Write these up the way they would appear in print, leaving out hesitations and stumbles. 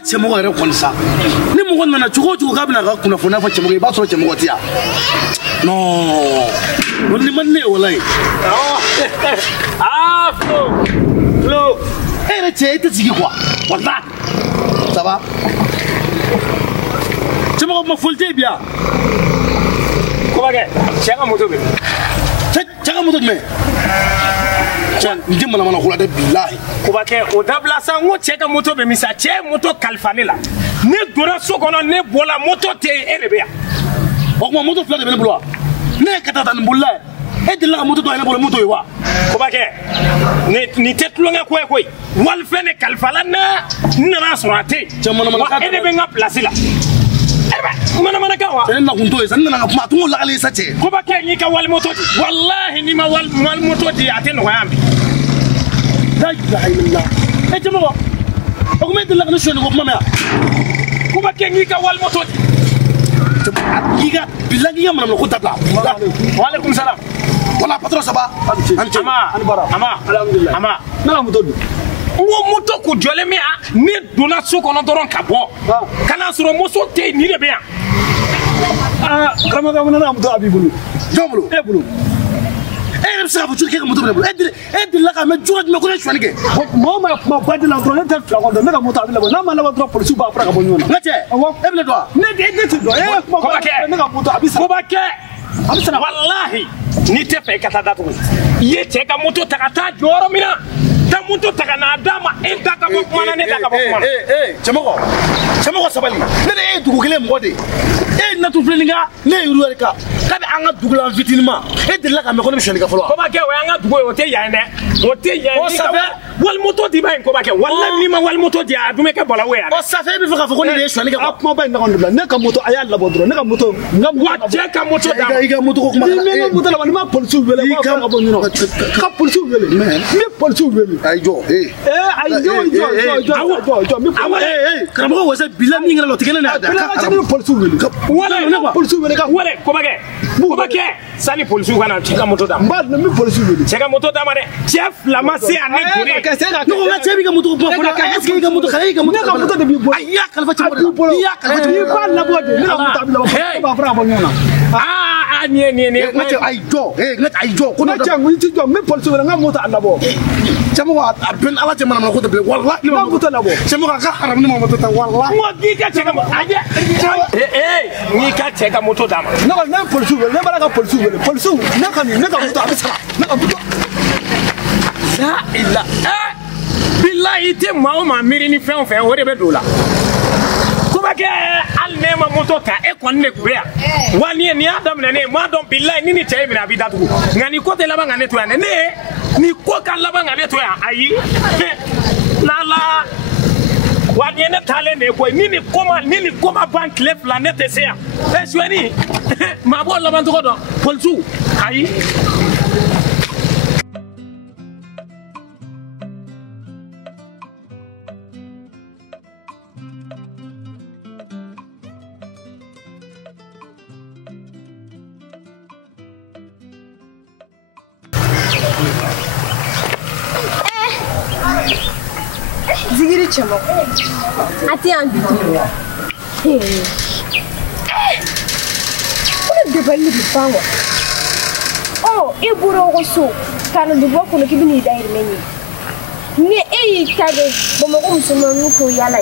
cɛmɔgɔ yɛrɛ kɔni sa ni mɔgɔ nana cogo o cogo k'a bɛna ka kunnafoniya fɔ cɛmɔgɔ i b'a sɔrɔ cɛmɔgɔ tɛ yan non o ni man ne ye walayi Flo e yɛrɛ cɛ e tɛ sigi quoi walayi ça va cɛmɔgɔ ma foli tɛ yen bi yan ko b'a kɛ cɛ ka moto bɛ cɛ ka moto jumɛn n tɛ manamana ko la dɛ bilahi ko b'a kɛ o dabila sa n ko cɛ ka moto bɛ min sa cɛ ye moto kalifa ne la ne donna so kɔnɔ ne bɔra moto tɛ yen e de bɛ yan o tuma moto fila de bɛ ne bolo wa ne ye ka taa nin bolila ye e delila ka moto dɔ ye ne bolo moto ye wa ko b'a kɛ nin tɛ tulonkɛ ko ye koyi walifɛn ne kalifala n nana sɔrɔ a tɛ yen wa e de bɛ n ka pilasi la mana kan wa ne na kun to ye sa ne nana ka kuma tungo lagalen sa cɛ ko b'a kɛ n y'i ka walimoto di walahi n'i ma walimoto di a tɛ nɔgɔya bi la ilaha illallah e cɛmɔgɔ o kuma e delila ka ne sonyɛ nin ko kuma mɛn yan ko b'a kɛ n y'i ka walimoto di k'i ka bilahi k'i ka manamana ko dabila waaleykum salam wala patron ça va ama ne ka moto dun n ko moto kun jɔlen bɛ yan ne donna so kɔnɔ dɔrɔn ka bɔ ka n'a sɔrɔ moto tɛ yen nin de bɛ yan karamɔgɔ ne ka moto a b'i bolo jɔn bolo e bolo e yɛrɛ bɛ se k'a fɔ cogo k'e ka moto bɛ ne bolo e delila k'a mɛn cogo jumɛn ko ne sonyɛli kɛ mɔgɔ ma kuma ba de la dɔrɔn ne tɛ fila kɔnɔ ne ka moto a bɛ labɔ n'a ma labɔ dɔrɔn polisiw b'a fara ka bɔ ɲɔgɔn na n ka cɛ e bɛ ne dɔn wa ne tɛ dɔn e kuma ko b'a kɛ ne ka moto a bɛ sa ko b'a kɛ walahi n'i tɛ fɛ i ka taa datugu i ye cɛ ka moto ta ka taa jɔyɔrɔ min na taa moto ta ka n'a d'a ma e da ka bɔ kuma na ne da ka bɔ kuma na cɛmɔgɔ sabali ne de ye dugu kelen mɔgɔ de ye e natu filɛ nin kan ne ye yuru yɛrɛ kan k'a bɛ an ka dugu la fitinin ma e delila ka mɛn ko ne bɛ sonyɛli kɛ fɔlɔ ko b'a kɛ o y'an ka dugu ye o tɛ yan dɛ o tɛ yan o safɛ walimoto di ba in ko b'a kɛ walahi n'i ma walimoto di a dun bɛ kɛ balawu yan o safɛ e bɛ fɛ k'a fɔ ko ne de ye sonyɛli kɛ a kuma ba in nɔgɔn de bila ne ka moto a y'a labɔ dɔrɔn ne ka moto wa cɛ ka moto d'a ma i ka moto ko kuma ni ne ka moto labɔ ni ma polisiw wele i ka bɔ ɲɔgɔn ka polisiw wele ni polisiw wele ayi jɔ ayi jɔ karamɔgɔ wasa bila min kɛra la o tɛ kɛ ne n'a da polisiw wele polisiw wele wale ko b'a kɛ sani polisiw ka na ci ka moto d'a ma n b'a dɔn n bɛ polisiw wele cɛ ka moto d'a ma dɛ cɛ fila ma se yan ne joli ne ko n ka cɛ b'i ka moto ko kuma fɔ ne est-ce que i ka moto kala i ka moto ne ka moto de b'i bolo ayi i y'a kalifa cɛmɔgɔ de la i y'a kalifa cɛmɔgɔ de la i b'a labɔ de ne ka moto a bɛ labɔ ne b'a fara ka bɔ ɲɔgɔn na nin n ka cɛ ayi jɔ ayi jɔ ko ne cɛ n ti jɔ n bɛ polisiw wele n ka moto a labɔ cɛmɔgɔ a bɛn ala cɛ manamana ko tɛ bilen walahi n ka moto labɔ cɛmɔgɔ a ka haramu ne ma moto ta walahi n ko k'i ka cɛ ka moto n'i ka cɛ ka moto d'a ma ne ye polisiw wele ne b'a la ka polisiw wele polisiw ne ka moto a bɛ sara ne ka moto bilahi i tɛ maa o maa miiri ni fɛn o fɛn o de bɛ don o la ko b'a kɛ hali ne ma moto ta e kɔni de tun bɛ yan wa n'i y'a daminɛ ne ye m'a dɔn bilahi ni cɛ ye minɛ a b'i datugu nka nin ko tɛ laban ka ne to yan dɛ ne ye nin ko ka laban ka ne to yan ayi n'ala wa nin ye ne taalen de ye koyi ni nin ko ma ban tile fila ne tɛ se yan e suyɛni maa b'o laban tɔgɔ dɔn polisiw ayi. Zigiri chamo. Ati andu. Kuna debali bipango. Oh, e buro goso. Kana dubo kono kibini dair meni. Ne kage bomo ko musumo nuko yala.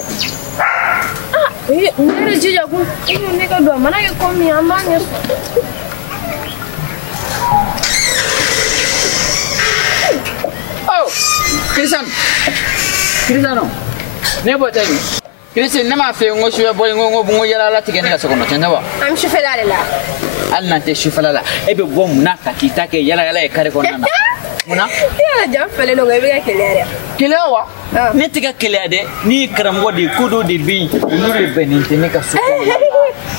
Nere jija ku. Ne ka do mana ke komi amanya. Oh, Cristiano, ne bota ni. Cristiano, ne ma fe ngo shuwa boy ngo yala la tigene ka sokono tenda ba. Am shufela la. Alna te shufela la. Ebe bo muna ka kitake yala e kare kona na. Muna? Ya jam fele no ebe ka kelere. Kelewa? Ne tiga kelede ni karamgo di kudu di bi. Nuri beninte ne ka sokono.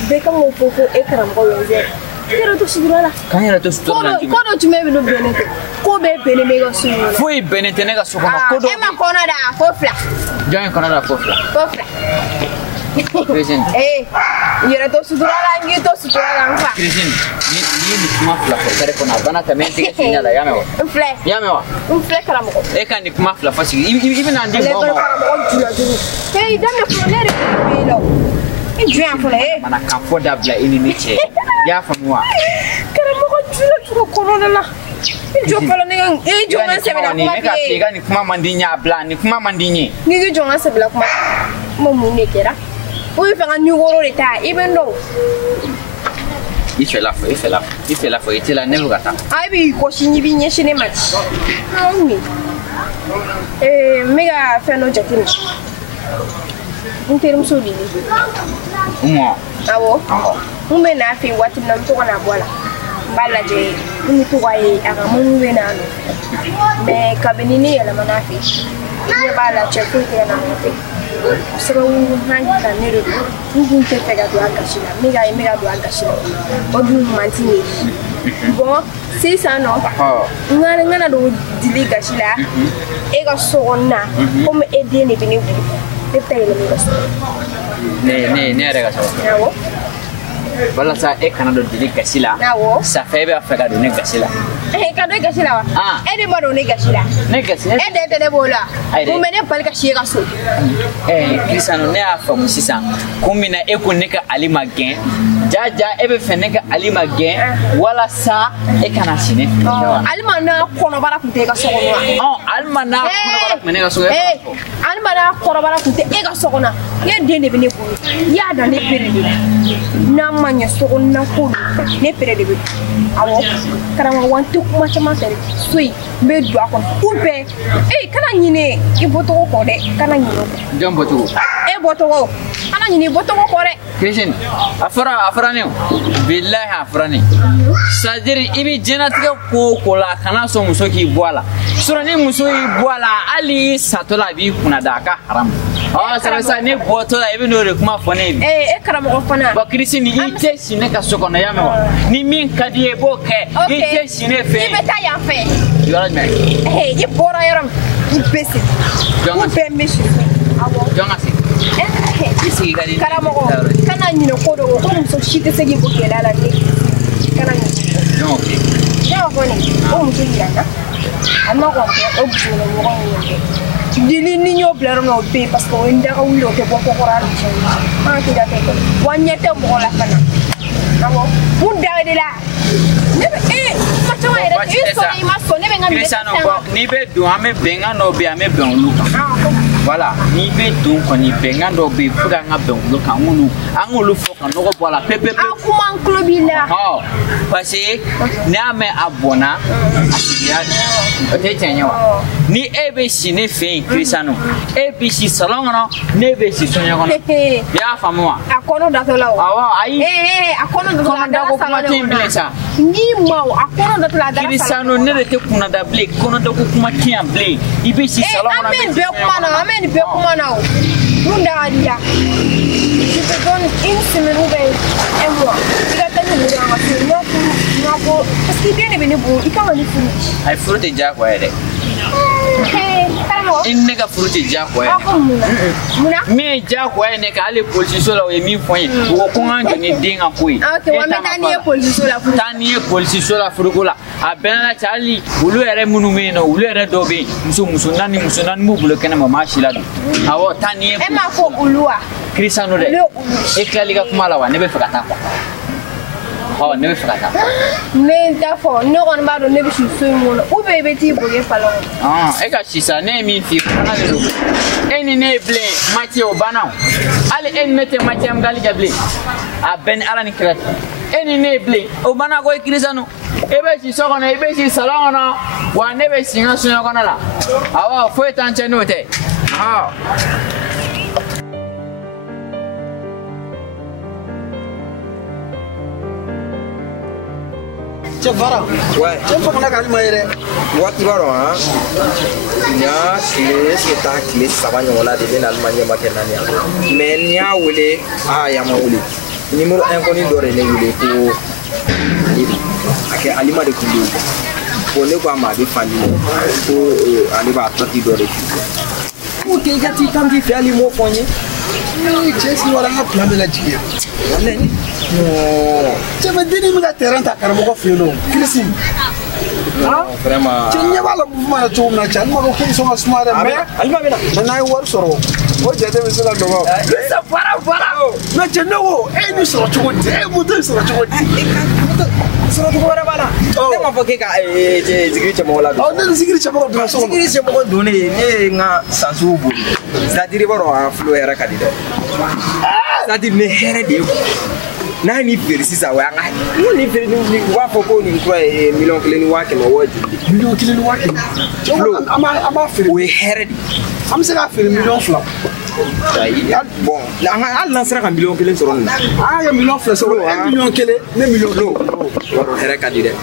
Be ka mo fofo e karamgo wenze. Kero to sidura. Kanyara to sidura. Kodo tumebe no benete. Ko be pele me go sunu. Foi benete ne ka sokono. Kodo. E ma kono da fofla. Join kono da fofla. Fofla. Christine. Yɛrɛ to sutura la n k'i to sutura la n fa. Christine, ni kuma fila fɔ téléphone na bana tɛmɛ n tigɛ siɲɛ la, y'a mɛn wa? N filɛ. Y'a mɛn wa? N filɛ karamɔgɔ. E ka nin kuma fila fɔ sigi, i bɛna n di mɔgɔ ma. Karamɔgɔ juya jugu. Daminɛ fɔlɔ ne yɛrɛ bɛ yen nɔ. I juya fɔlɔ Mana kan fɔ dabila i ni ne cɛ. I y'a faamu wa? Karamɔgɔ juya jugu kɔnɔna la. I jɔ fɔlɔ ne ka i jɔ n ka sɛbɛnna kuma f'i ye. I ka nin kuma man di n ye a bila, nin kuma man di n ye. N'i k'i jɔ n ka sɛbɛnna kuma kuma mun de kɛra? O bɛ fɛ ka numéro de ta i bɛ n dɔn. I fɛ la fɔ i tɛ la ne bɛ ka taa. A b'i gosi n'i b'i ɲɛsin ne ma di. Awɔ mi. N bɛ ka fɛn dɔ jateminɛ. N terimuso de ye. Awɔ. N bɛ n'a fɛ yen waati min na n bɛ to ka na bɔ a la. N b'a lajɛ n bɛ to k'a ye a ka minnu bɛ n'a nɔfɛ. Mais kabini ne yɛlɛmana a fɛ yen ne b'a la cɛ foyi tɛ ka na a nɔfɛ. Sababu hali ka ne de don n kun tɛ fɛ ka don a gasi la n bɛ ka ye n bɛ ka don a gasi la o dun man di ne ye. Bon sisan nɔ n kana don dili gasi la e ka so kɔnɔna komi e den de bɛ ne bolo ne bɛ taa yɛlɛma e ka so. Ne yɛrɛ ka so. Awɔ. Walasa e kana don dili gasi la. Awɔ. Safa e b'a fɛ ka don ne gasi la. Ka don gasi la wa? E de ma don ne gasi la. Ne gasi. E den tɛ ne bolo la. Mun bɛ ne bali ka si e ka so. Christiano ne y'a faamu sisan kun min na e ko ne ka Ali ma gɛn jaja e bɛ fɛ ne ka Ali ma gɛn walasa e kana si ne fɛ. Ali ma n'a kɔnɔbara kun tɛ e ka so kɔnɔ wa? Ali ma n'a kɔnɔbara kun bɛ ne ka so kɔnɔ. Ali ma n'a kɔnɔbara kun tɛ e ka so kɔnɔ ne den de bɛ ne bolo i y'a dan ne pere de la n'a ma ɲɛ so kɔnɔna ko don ne pere de bɛ awɔ karamɔgɔ wa n tɛ kuma caman fɛ so in n bɛ don a kɔnɔ ou bien kana ɲinɛ i bɔtɔgɔ kɔ dɛ kana ɲinɛ o kɔ. Jɔn bɔtɔgɔ. E bɔtɔgɔ kana ɲinɛ i bɔtɔgɔ kɔ dɛ. Christine a fɔra ne o bilahi a fɔra ne c'est à dire i bɛ diɲɛlatigɛ ko o ko la kana sɔn muso k'i bɔ a la sinon ni muso y'i bɔ a la hali satɔ la a b'i kunna da a ka haramu. C'est ça ne bɔtɔ la i bɛ n'o de kuma fɔ ne ye. E karamɔgɔ fana. Bon Christine i tɛ si ne ka so kɔnɔ y'a mɛn wa ni min ka di ye i b'o kɛ i tɛ si ne fɛ. I bɛ taa yan fɛ. Yɔrɔ jumɛn. I bɔra yɔrɔ min i bɛ segin u bɛɛ bɛ si fɛ awɔ. Jɔn ka segin. Karamɔgɔ kana ɲinɛ ko dɔ ko muso si tɛ se k'i bɔ gɛlɛya la ne kana ɲinɛ. Ne b'a fɔ nin o muso yira n na a ma kɔn kɛ o bugunna ɲɔgɔn ye kɛ dili ni n y'o bila yɔrɔ min o bɛ yen parce que o ye n daga wuli o tɛ bɔ kɔkɔrɔ hali tiɲɛ an tɛ da tɛ kɛ wa ɲɛ tɛ mɔgɔ la fana awɔ mun da de la ne bɛ kuma caman yɛrɛ i sɔnna i ma sɔn ne bɛ n ka minɛ sisan. N'i bɛ don an bɛ bɛnkan dɔw bɛ yen an bɛ bɛn olu kan. Voilà n'i bɛ don kɔni bɛnkan dɔw bɛ yen fo k'an ka bɛn olu kan an k'olu fɔ ka nɔgɔ bɔ a la pepe. A kuma n tulo b'i la. Parce que n'i y'a mɛn a bɔnna a sigira o tɛ tiɲɛ ye wa ni e bɛ si ne fɛ yen Christiano e bɛ si salon kɔnɔ ne bɛ si soɲɛ kɔnɔ i y'a faamu wa. A kɔnɔ datɔ la o. Awɔ ayi. A kɔnɔ datɔ la a dara kuma tɛ yen bilen sa. N'i ma o a kɔnɔ datɔ la a dara salon. Christiano ne de tɛ kunna da bilen kɔnɔdako kuma tɛ yan bilen i bɛ si salon kɔnɔ. An bɛ nin bɛɛ kuma na an bɛ nin bɛɛ kuma na o mun da ka di la. Je te donne une semaine ou bien un mois. I ka taa ni muru an ka so n'a furu n'a bɔ parce que den de bɛ ne bolo i kan ka ne furu. Ayi furu tɛ diyagoya ye dɛ. I ne ka furu tɛ diyagoya ye. Munna. Min ye diyagoya ye ne kan hali polisiso la o ye min fɔ n ye o ko n ka jɔ ni den ka ko ye. Ok wa n bɛ taa n'i ye polisiso la furu. Taa n'i ye polisiso la furuko la a bɛɛ n'a cɛ hali olu yɛrɛ minnu bɛ yen nɔ olu yɛrɛ dɔw bɛ yen muso naani b'u bolo kɛnɛma maa si la don. Awɔ taa n'i ye. E m'a fɔ olu wa. Christiano dɛ e tilali ka kuma la wa ne bɛ fɛ ka taa quoi. Ne bɛ fɛ ka taa. Ne t'a fɔ ne kɔni b'a dɔn ne bɛ si so in kɔnɔ ou bien i bɛ t'i bonya salon kɔnɔ. E ka si sa ne ye min f'i ye fana de don e ni ne ye bilen match o banna o hali e ni ne tɛ match am gali kɛ bilen a bɛɛ ni Ala ni kira cɛ e ni ne ye bilen o banna ko Christiano e bɛ si so kɔnɔ i bɛ si salon kɔnɔ wa ne bɛ si n ka soɲɛ kɔnɔ la awɔ foyi t'an cɛ n'o tɛ. Cɛ fara cɛ fagana k'ale ma ye dɛ waati b'a dɔn han n y'a tile taa tile 3 ɲɔgɔn la de bɛ na alima ɲɛma kɛ 4 yan mais n y'a wele yan ma wele numéro 1 kɔni dɔ de ne wele ko a kɛ alima de kun bɛ yen bon ne ko a ma a bɛ fali ko ale b'a tɔti dɔ de fi ko k'i ka t'i kan t'i fɛ hali m'o fɔ n ye Chelsea wala nga plan la jigé. Non. Tu me dis que terrain ta karamogo fino. Christine. Non, vraiment. Tu n'y va le mouvement de tout na chan mo ko so smart mais alma bena. Na war soro. O jade me sala dogo. Ça para. Na chenno e ni soro chugo. E muto soro chugo. Soro to wara bala. Ne ma foke ka zigiri chamo la. Oh ne zigiri chamo do so. Zigiri chamo do ne nga sansu bu. C'est-à-dire baro a flo era kadide. C'est-à-dire ne here de na ni verisi sa wa nga. Ni veri ni wa foko ni kwa million kile ni wa ke no waji. Million kile ni wa ke. Ama fere. We here de. Am se ka fere million fla. Bon, al lansera ka million kile soro na. Ya million fla soro. 1 million kile, ne million lo. Waro here kadide.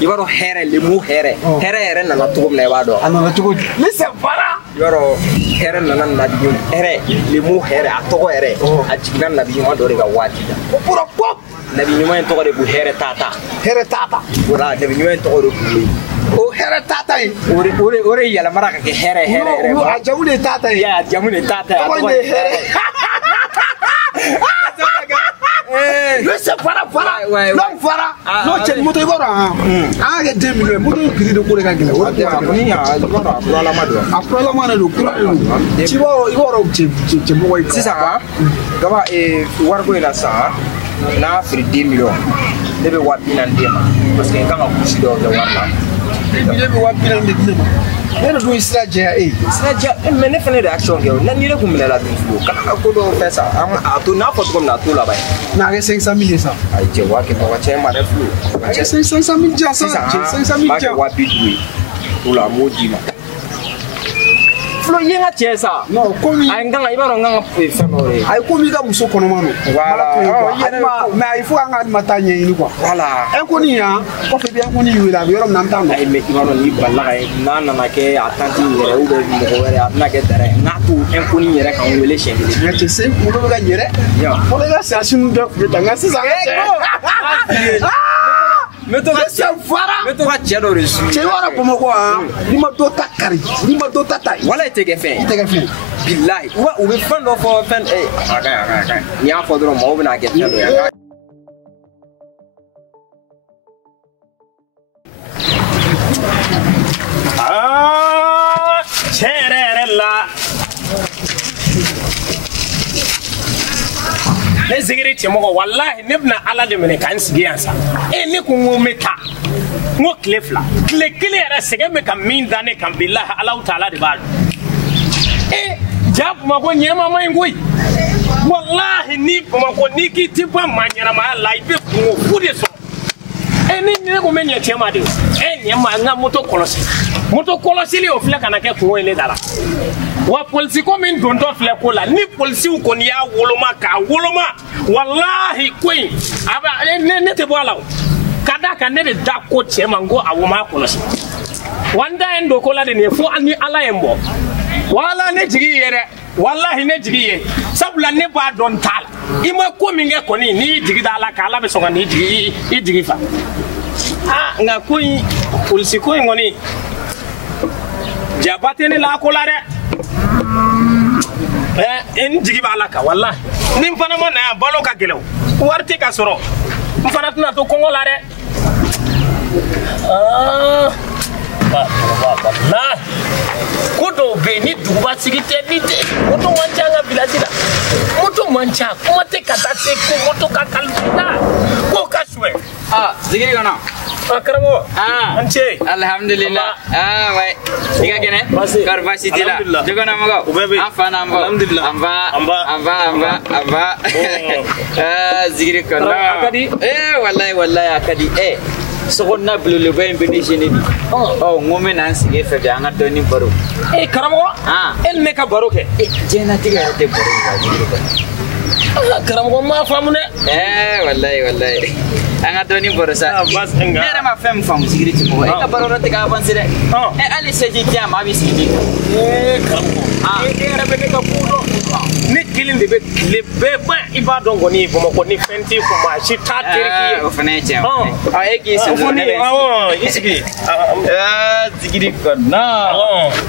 Ibaro here le mu here. Here na to na ba do. Ana to ni se para. Ibaro here na na bi here le mu here atoko here. Ajigna na bi mo do re ga wati. Pura pop. Na bi mo en to re bu here tata. Here tata. Ora na bi mo en to re bu. O here tata. Ore yala maraka ke here. No, ajamune tata. Ya, jamune tata. Ko ne here. Lese para. Non para. No chen moto igora. Ga 2 millions. Moto kiri do kore ga gele. Ni ya, igora apula madu. Apula madu kura. Chibo igora che mo wai. Sisa gaba wargo ina sa na free 2 millions. Debe wapi na ndema. Parce que kama kusido de warla. Debe wapi na ndema. Nena do isra ja mais ne fene reaction ke na ni le kumela la binfu ka ko do pesa am ato na foto comme na to la bay na ge 500,000 ça ay je wa ke ba che ma reflu 500,000 ja ça 500,000 ja wa bidui to la modi ma flo yenga che ça no komi ay nganga ibaro nganga fenore ay komi ga muso kono mano voilà mais il faut nga matanye ni quoi voilà en koni ya ko fe bien koni yura bi yorom nam tango ay me ibaro ni balla ay na ke atanti yere u be mo ko were atna ke dare ngatu en koni yere kan wele shengeli ya che se mo do ga yere ya ko ga sa sunu do fi tanga si sa Meto ka chedo resu. Che wara pomo ko ni ma do takari, ni ma do tatai. Wala tege fe. Billahi. Wa u be fando for fan aga. Ni a fodro mo be na get chedo ya. Chererella. Ne zigiri temo wallahi nebna ala de mene kan sigiyansa ne ko ngometa ngo klefla kile era sege me kam min dane kam billahi ala taala de bal jab ma ko nyema mai ngui wallahi ni ma ko ni ki tipa manyara ma live ko fude so ni ko menye tema de nyema nga moto kolosi li ofla kana ke ko ele dara wa polisi ko min don do fle ko la ni polisi ko ni ya woloma wallahi koin aba ne te bola kada kan ne da ko chema ngo awoma kolosi wanda endo ko la de ne fu ani ala embo wala ne jigi yere wallahi ne jigi ye sabula ne ba don tal ima ko mi nge ko ni jigi da ala kala be so ni jigi fa nga koin polisi ko ngoni jabate ne la ko la de en jigi ba laka wallahi nim fana mo na balo ka gelew warti ka soro fana tuna to kongo la de wallahi kodo be ni duba sigite ni te moto wanchanga bilasida moto mancha kuma te kata te ko moto ka kalbina ko ka shwe zikiri kana akramo anche alhamdulillah wai diga gene karvasi tila jogo na mago afana mago alhamdulillah amba zikiri kana akadi wallahi akadi sokonna blulu bayin benishini di ngome nan sige fe janga doni baro karamo el meka baro ke jena tiga te baro karamo ma famune wallahi anga doni baro sa bas enga nere ma fem fam sigiri ti mo ka baro te ka avancer ali seji tiam abi sigiri karamo era be ka pudo ni kelen de bɛ tile bɛɛ ban i b'a dɔn kɔni Bamakɔ ni fɛn tɛ ko maa si t'a teriki ye. O fana ye tiɲɛ. E k'i sigi ne bɛ i sigi. Zigiri kɔnɔ.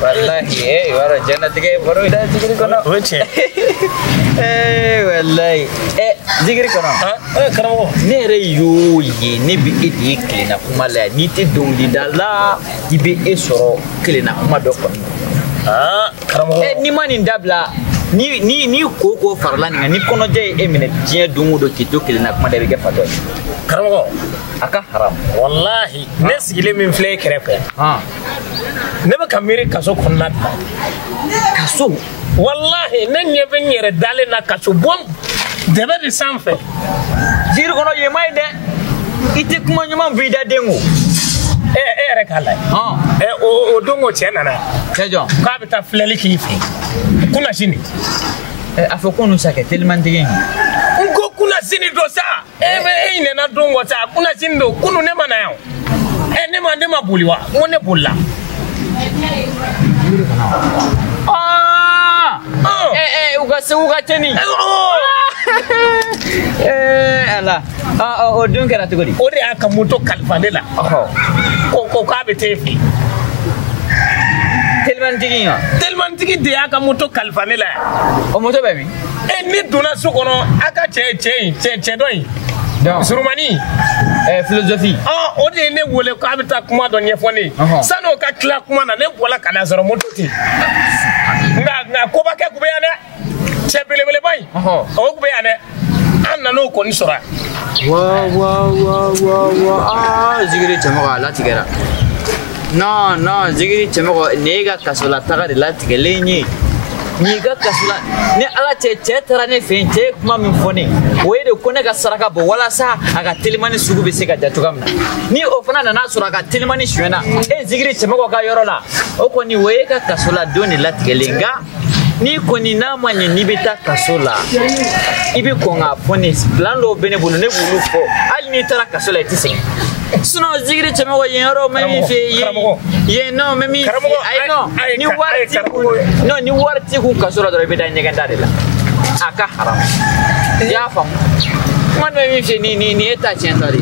Walahi yɔrɔ jɛnatigɛ baro da zigiri kɔnɔ. O ye tiɲɛ. Walahi zigiri kɔnɔ. Karamɔgɔ. Ne yɛrɛ y'o ye ne bɛ e de ye tilenna kuma la yan n'i tɛ dɔnkilida la i bɛ e sɔrɔ tilenna kuma dɔ kɔnɔ. Karamɔgɔ. N'i ma nin dabila ni ko farala nin kan ni kɔnɔjɛ ye e minɛ diɲɛ don o don k'i to tilenna kuma da i bɛ kɛ fatɔ ye. Karamɔgɔ. A ka haram. Wallahi ne sigilen min filɛ e kɛrɛfɛ. Ne bɛ ka miiri kaso kɔnɔna de la. Kaso. Wallahi ne ɲɛ bɛ n yɛrɛ dalen na kaso bɔn dɛbɛ de sanfɛ. Jiri kɔnɔ yen ma ye dɛ i tɛ kuma ɲuman b'i da den o. E yɛrɛ k'a lajɛ. O don o cɛ nana. Cɛ jɔn. K'a bɛ taa filɛli k'i fɛ kunna sini. A fɔ ko n'u sa kɛ telimantigi in. N ko kunna sini don sa. E ɲinɛna don o sa kunna sini don kunu ne ma na yan. Ne ma boli wa n ko ne bolila. U ka segu ka teli. Ala o don kɛra cogo di. O de y'a ka moto kalifa ne la. Ko k'a bɛ t'e fɛ. Telimantigi in. Telimantigi de y'a ka moto kalifa ne la yan. O moto bɛ min. Ne donna so kɔnɔ a ka cɛ dɔ in. Surumani. Philosophie. O de ye ne wele k'a bɛ taa kuma dɔ ɲɛfɔ ne ye. San'o ka tila kuma na ne bɔra ka na sɔrɔ moto tɛ. Nka kobakɛ kun bɛ yan dɛ. Cɛ belebeleba in. O kun bɛ yan dɛ. An nan'o kɔni sɔrɔ yan. Zigiri cɛmɔgɔ a latigɛra. Non zigiri cɛmɔgɔ nin ye ka kasola taga de latigɛlen ye. N'i ka kaso la ni ala cɛ taara ne fɛ yen cɛ ye kuma min fɔ ne o ye de ko ne ka saraka bɔ walasa a ka telimani sugu bɛ se ka ja cogoya min na ni o fana nana sɔrɔ a ka telimani suyɛnna zigiri cɛmɔgɔ ka yɔrɔ la o kɔni o ye ka kaso la don de latigɛlen nka ni kɔni n'a ma ɲɛ n'i bɛ taa kaso la i bɛ kɔn k'a fɔ ne plan dɔw bɛ ne bolo ne b'olu fɔ hali n'i taara kaso la i tɛ segin sinon zigiri cɛmɔgɔ yen yɔrɔ mɛ min fɛ yen non mɛ min fɛ ayi non ni wari t'i kun kaso la dɔrɔn i bɛ da ɲɛgɛnda de la a ka haram i y'a faamu kuma dɔ min fɛ ni e ta tiɲɛ ta de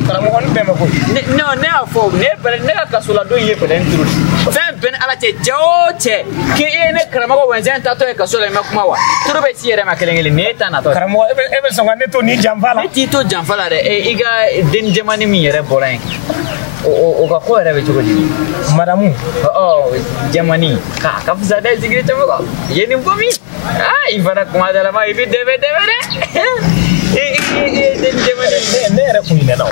non ne y'a fɔ ne ka kaso la don ye bɛlɛn turu de fɛn bɛɛ ni ala cɛ cɛ o cɛ k'e ye ne karamɔgɔ wɛnsɛn tatɔ ye kaso la i ma kuma wa turu bɛ ci yɛrɛ ma kelen kelen ni e ta natɔ karamɔgɔ e bɛ sɔn ka ne to nin janfa la ne t'i to janfa la dɛ i ka den jɛmani min yɛrɛ bɔra yen o ka ko yɛrɛ bɛ cogo di madamu jɛmani ka fisa dɛ zigiri cɛmɔgɔ ye nin fɔ min i fana kuma dala ma i bɛ dɛbɛ dɛ ne yɛrɛ kun ɲinɛna o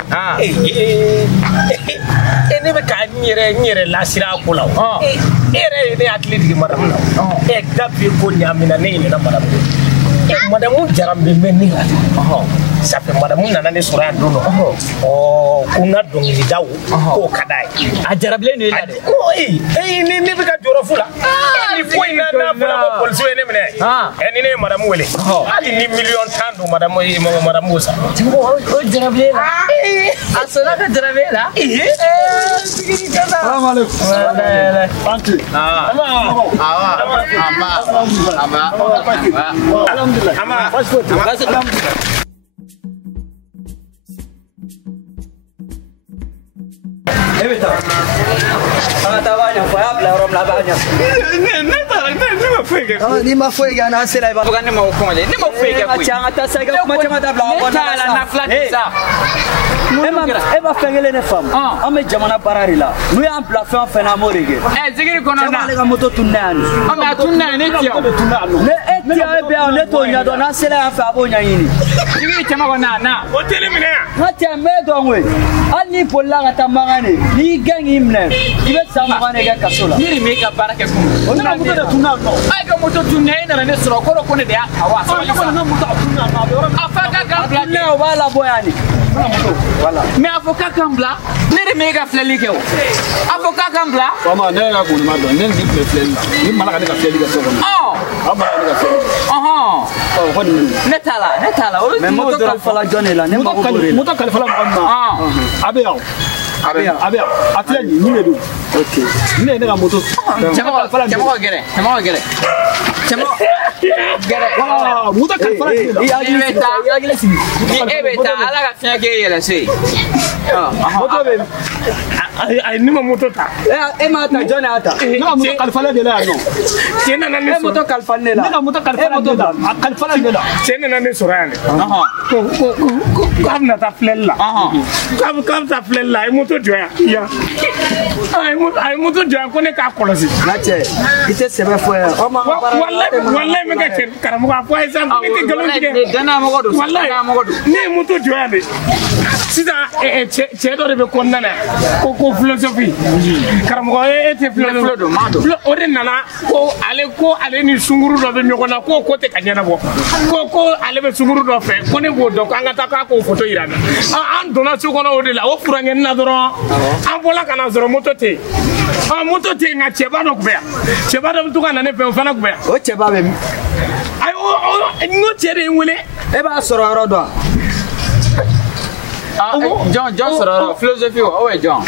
ne bɛ ka n yɛrɛ lasira a ko la o e yɛrɛ ye ne hakili jigin madamu la gafe ko ɲamina ne ɲinɛna madamu madamu jara n bɛ mɛn ni la safe madamu nana ne sɔrɔ yan don dɔ ko n ka dɔnkilidaw k'o ka d'a ye a jarabilen de ye la dɛ ne bɛ ka jɔrɔ fu la ni ko in na n'a fɔra ko polisiw ye ne minɛ ni ne ye madamu wele hali ni miliyɔn 10 don madamu sa o jarabilen la a sɔnna ka jarabilen la Ni ma foyi kɛ n'an sera i b'a fɔ ko ne ma kɔngɔ dɛ ne ma foyi kɛ koyi an ka taa sa i ka kuma caman dabila an kɔnɔna la sa e ma fɛn kelen ne faamu an bɛ jamana baara de la n'u y'an bila fɛn o fɛn na an b'o de kɛ zigiri kɔnɔ na ale ka moto tunun na yan mɛ a tunun na yan ne tiɲɛ ne e tiɲɛ bɛ yan ne t'o ɲɛdɔn n'an sera yan fɛ a b'o ɲɛɲini zigiri cɛmɔgɔ na o teli minɛ yan n ka cɛ n bɛ dɔn koyi hali n'i bolila ka taa mankan de n'i gɛn k'i minɛ i bɛ san 20 de kɛ kaso la ne de m'e ka baara kɛ kun o ne ka moto de tunun yan nɔ a ka moto tunun na e nana ne sɔrɔ kɔrɔ ko ne de y'a ta wa ne kɔni ka moto tunun yan nɔ a bɛ yɔrɔ min a fa ka kan bila ne o b'a labɔ yan de mɛ a fɔ k'a kan bila ne de m'e ka filɛli kɛ o a fɔ k'a kan bila faama ne ka bolima dɔn ne ni filɛli la ni mara ka ne ka filɛli kɛ so kɔnɔ a mara ne ka filɛli ne t'a la mɛ moto kalifala jɔn de la ne mago b'o de la moto kalifala mɔgɔ min ma a bɛ yan a filɛ nin de don ne ye ne ka moto cɛmɔgɔ gɛrɛ Cemo. Wah, muda kalfala ni la. Ni ebeta ala ka fiya ke yela sei. Moto be. Ay ni ma moto ta. Mata jona ata. Na muda kalfala ni la no. Tiena na ni so. Moto kalfala ni la. Na muda kalfala ni la. Kalfala ni la. Tiena na ni so rane. Ko kam na ta flella. Kam ta flella ay moto joya. Ya. Ay moto joya ko ne ka kolosi. Nache. Ite sebe fo. Wallahi me ka ken karamogo afo ay sam ke galon dige. Dana mo godo. Wallahi ne moto joya de. Sida che do be konnana ko philosophie karamogo te philosophie do ore nana ko ale ni sunguru do be nyogona ko te kanyana bo ko ale be sunguru do fe ko ne bo do anga ta ko photo irana an dona so kono ode la o furangen na doro an bola kana zoro moto te nga cheba no kubea cheba do tuka na ne pe fana kubea O cheba be. ay o ngo chere ngule E ba soro aro do. John soro philosophie o John.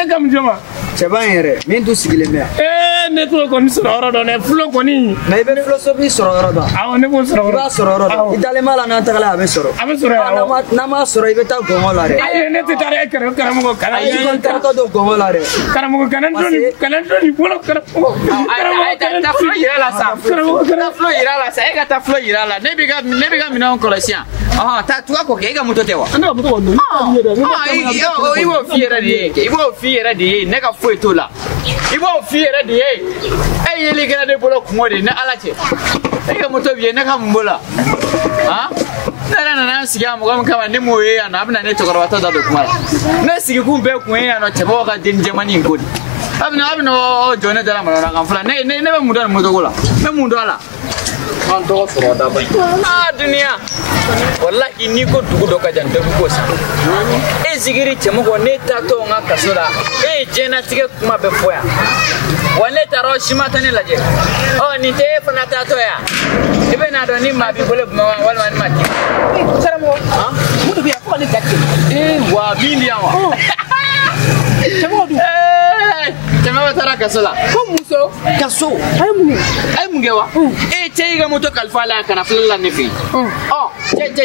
e gam joma Cheba yere. Min du sigile me. ne to ko ni soro do ne fulo ko ni Na ibe philosophy soro aro do. aw ne bo soro Ba soro aro do. Itale mala na tagala be soro. ame soro Na ma soro ibe ta gomola re. ay ne te tare karamogo Ai kon ta do gomola re. karamogo kanan doni fulo karamogo Ta flo ira la sa. Ta flo ira la sa. Ega ta flo ira la. Ne biga mina on kolosia. Ta tuwa ko ke ga moto tewa. Ana muto wono. Iwo fiera di ne ka foi to la. Iwo fiera di yeli gana de bolo kumode na alache. Ega moto biye ne ka mbola. Na siga mo gam kama ne moye ya na abna ne to korwata da do kumala. Ne sigi kumbe kunye ya no chebo ga din jamani ngodi. Abna o jone dala mara kan fula ne be mudan moto gola. Me mundo ala. Kan to so da bai. Dunia. Wallahi ni ko dugu do ka jante ko sa. Zigiri chemo ko ne ta to nga kasola. Jena tige kuma be foya. Wale taro shimata ne laje. Ni te fana ta to ya. Ibe na do ni ma bi bole ma wala ma ti. Saramo. Muto biya ko ne dakki. Wa biliya wa. Chemo du. Chemo tara kasola. Ko muso. Kaso. Ay mungewa. Cheiga moto kalfala kana flala ne fi.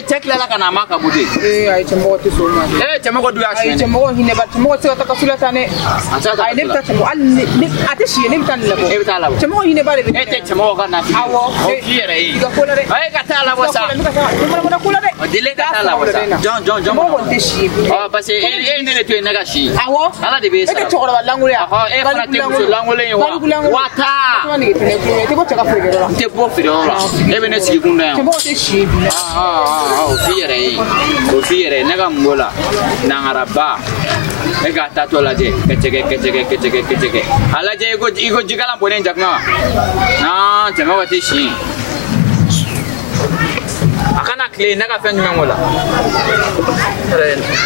Check la kana maka bude. Ay chemo to so ma. Chemo ko du ya shi. Chemo hine ba chemo se ta kasula tane. Ay ne ta chemo al ne atashi ne tan labo. Ta labo. Chemo hine ba le. Chemo ga na fi. Awo. Fiere. Ga kola re. Ay ka ta labo sa. Mo kola re. Dile ka ta labo sa. John. Mo te shi. Parce ne le tu ne ga shi. Awo. Ala de be sa. E to ko langule. Fana te ko langule wa. Wata. Te ko chaka fregero. Te bo fregero. Ebe ne sigi kunda. Chemo te shi. O fiere naga mbola na ngaraba ega tato laje keceke alaje igo jigala bonen jakma na tema wati shi akana kle naga fenyu ngola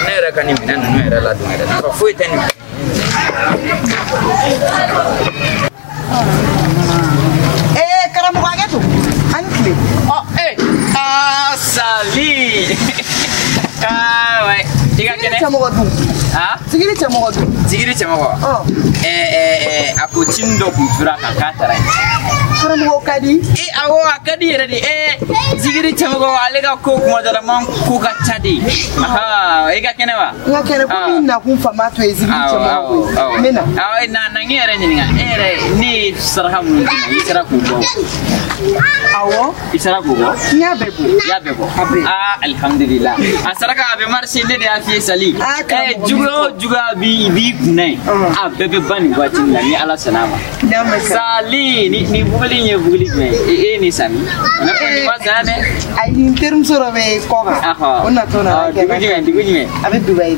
nere kani minan nere la dunere na foi ten karamogo agetu ankle Sali. Ouais. Diga kene. Sigiri chamogo. Ako chindo kultura kakatara. Karamogo kadi. Awo akadi redi. Sigiri chamogo alega ko kuma dara man ko ka chadi. Ega kene wa. Nga kene ko minna kun famato sigiri chamogo. Mena. Na ngere nyinga. Ni sarhamu ni sara ko. Awo. Isara ko. Ya bebo. Alhamdulillah. Asaraka abe marsi ne da fi sali. Juga bi kunai. Bebe bani wacin na ni ala salama. Sali ni bugli me. Ni sami. Na ko ni wazane. Ai in terms of koga. Onna tona. Diguji me. Abe Dubai.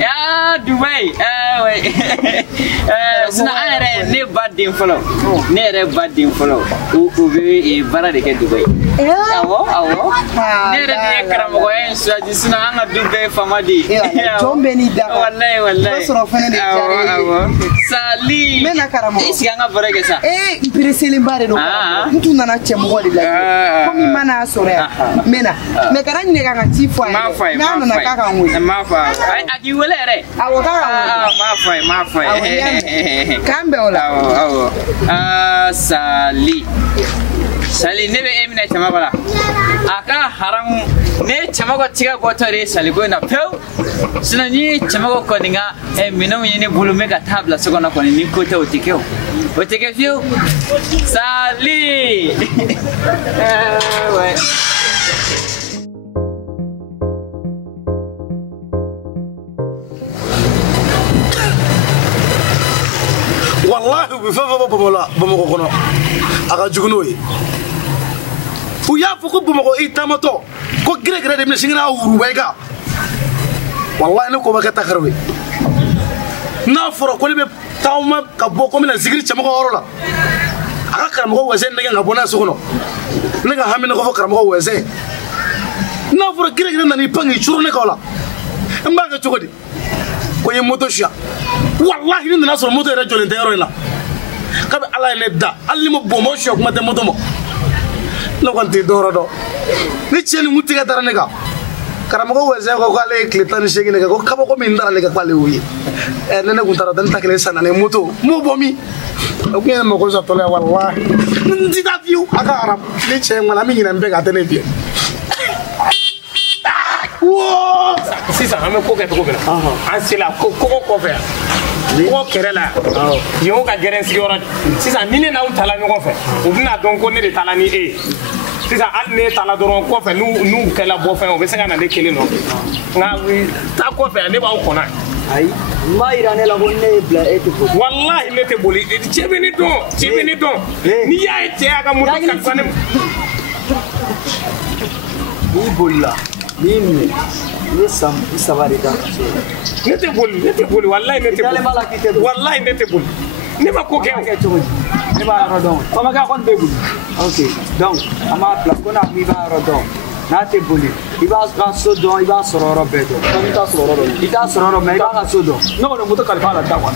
Dubai. Sina are ne badin follow. Ne re badin follow. U be bara de ke Dubai. Awo. Ne re de karamogo en swaji sina anga Dubai famadi. Jombe ni da. Wallahi. Awo. Sali. Mena karamogo. Isi anga barege sa. Impresele mbare no. Mtu nana chemogo de la. Komi mana sore. Mena. Me karani ne kanga tifwa. Na na kaka ngwe. Mafa. Ai akiwele re. Awo kaka. Mafa. Kambe ola. Awo. Sali. sali ne be emina chama bala aka haram ne chama ko tiga ko tore sali ko na peu sina ni chama ko koninga e mino ni bulume ka tabla so kona koni ni ko te otikeo fiu sali ouais wallahi bi fa bamako kono aka juguno yi u ya foko bamako itamato ko gre de mi singira wuru bayga wallahi ne ko baka takarwe na foro ko be tawma ka boko mina zigiri chama ko orola aka karamo wese ndege ngabona sukuno ndega hamina ko karamo wese na foro gre na ni pangi churune ko la mbaga chogodi ko ye moto sha wallahi ni na so moto era jolente ero la kabe ala ne da alimo bomo sho kuma de moto mo no kanti doro do ni cheni muti ga tarane ga karamo ko wese ko ale klitan shegi ne ko kabo ko min dara le ga kwale wi ne ne guntara dan takle sana ne moto mo bomi o ke mo ko so tole wallahi ndi da view aka arab ni chen mala mi ngina mbega tene bi wo sisa ame ko ke to ko bela ansila ko fe ko kerela yo ka geren sigora sisa ni ne na utala mi ko fe o bina don ko ne de tala ni sisa al ne tala doron ko fe nu kala bo fe o be se kana de kele no nga wi ta ko fe ne ba ko na ay mayra ne la bonne bla et ko wallahi ne te boli chebeni don ni ya ete aga muto kan fanem ni bolla ni sam isabarita ne te boli wallahi ne te boli wallahi ne te boli ne ma ko ke ne ba rodon ko ma ka kon be boli okay donc ama place ko na mi ba rodon na te boli iba ka so don iba sororo bedo ita sororo me ka so don no no muto kalfa la dawa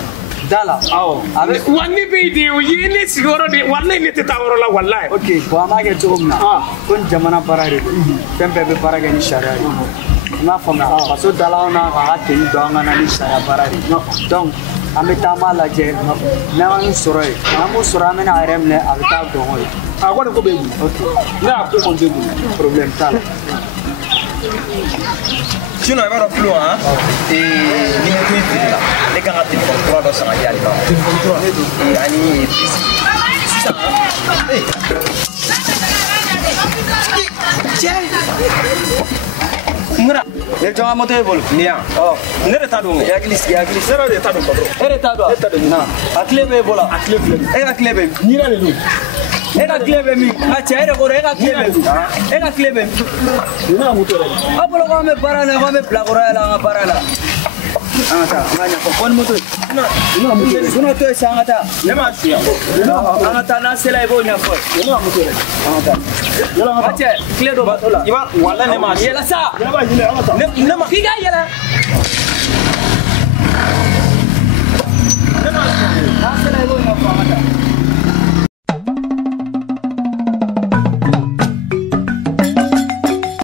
dala aw ave wani be de o yene sigoro de wallahi ne te taworo la wallahi okay ko ama ke chogumna kon jamana parare tempe be parage ni sharari na fama paso dala na ka te do ngana ni shara parare no donc ameta mala je na wan soroi na mo sorame na arem le avita do hoy agora ko be okay na ko mon de problème tal sinon il va avoir flou hein et numéro 8 là les gars téléphone 3 dans ça y aller téléphone 3 et ani ça ngara e jonga moto e bol nia oh nere tadu ya glis zero de tadu ko ere tadu na akle be bola akle be ni na le do eka klebe mi acha ere gore eka klebe ni na moto re apolo ko me parana ko me plagora la nga parala ata nganya ko kon moto na moto suno to sangata ne ma sia ata na sela e bonya ko na moto re ata yala acha kledo batola iba wala ne ma yela sa ya ba yile ata ne ma kiga yela